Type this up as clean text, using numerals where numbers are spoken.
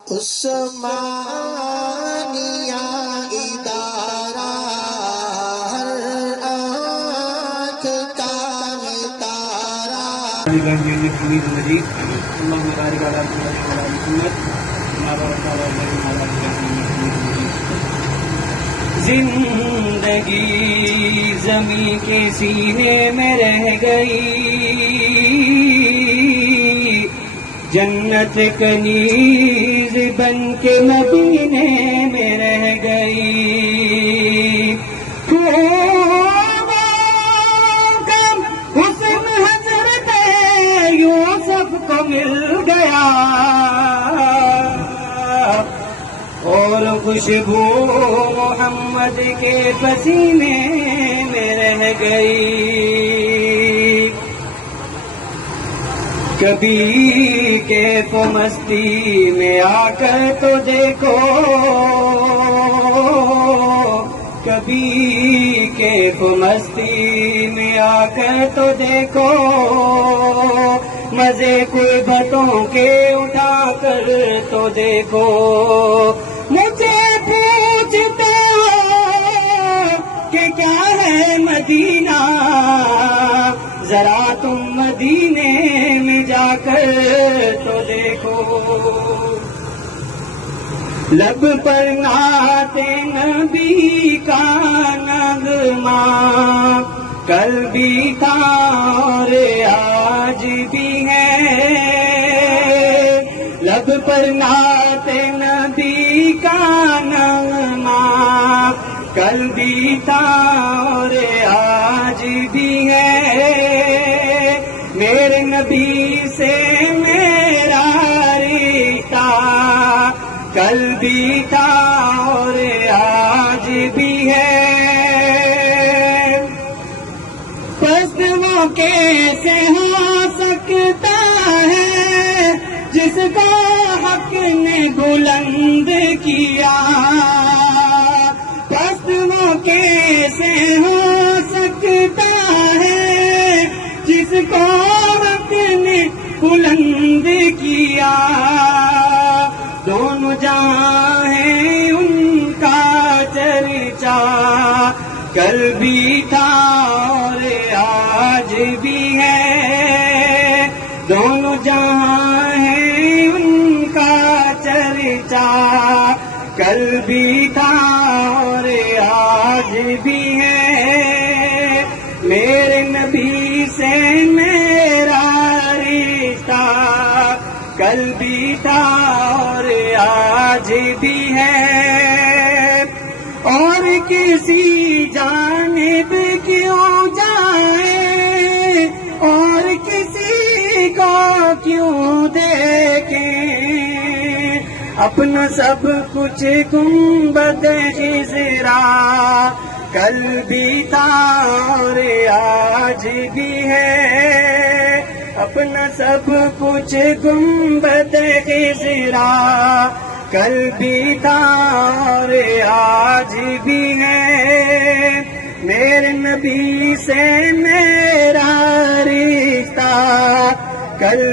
عثمانیہ ادارہ ہر آنکھ کا ہے تارا۔ زندگی زمین کے سینے میں رہ گئی، جنت کنیز بن کے مدینے میں رہ گئی۔ حسن حضرت یوسف کو مل گیا اور خوشبو محمد کے پسینے میں رہ گئی۔ کبھی کیف و مستی میں آ کر تو دیکھو، کبھی کیف و مستی میں آ کر تو دیکھو، مزے کوئی بتوں کے اٹھا کر تو دیکھو۔ مجھے پوچھتے ہو کہ کیا ہے مدینہ، ذرا تم مدینے میں جا کر تو دیکھو۔ لب پر نعت نبی کا نغمہ کل بھی تھا اور آج بھی ہے، لب پر نعت نبی کا نغمہ کل بھی تھا اور آج بھی ہے۔ میرے نبی سے میرا رشتہ کل بھی تھا اور آج بھی ہے۔ پست وہ کیسے ہو سکتا ہے جس کو حق نے بلند کیا، پست وہ کیسے ہو سکتا ہے جس کو حق نے بلند کیا۔ دونوں جہاں ہیں ان کا چرچا کل بھی تھا اور آج بھی ہے، دونوں جہاں ہیں ان کا چرچا کل بھی تھا اور آج بھی ہے۔ میرے نبی سے میرا رشتہ کل بھی تھا اور آج بھی ہے، اور کسی جانب کیوں جائیں اور کسی کو کیوں دیکھیں، اپنا سب کچھ گنبد خضرا کل بھی تھا اور آج بھی ہے، اپنا سب کچھ گنبد خضرا کل بھی تھا اور آج بھی ہے۔ میرے نبی سے میرا رشتہ کل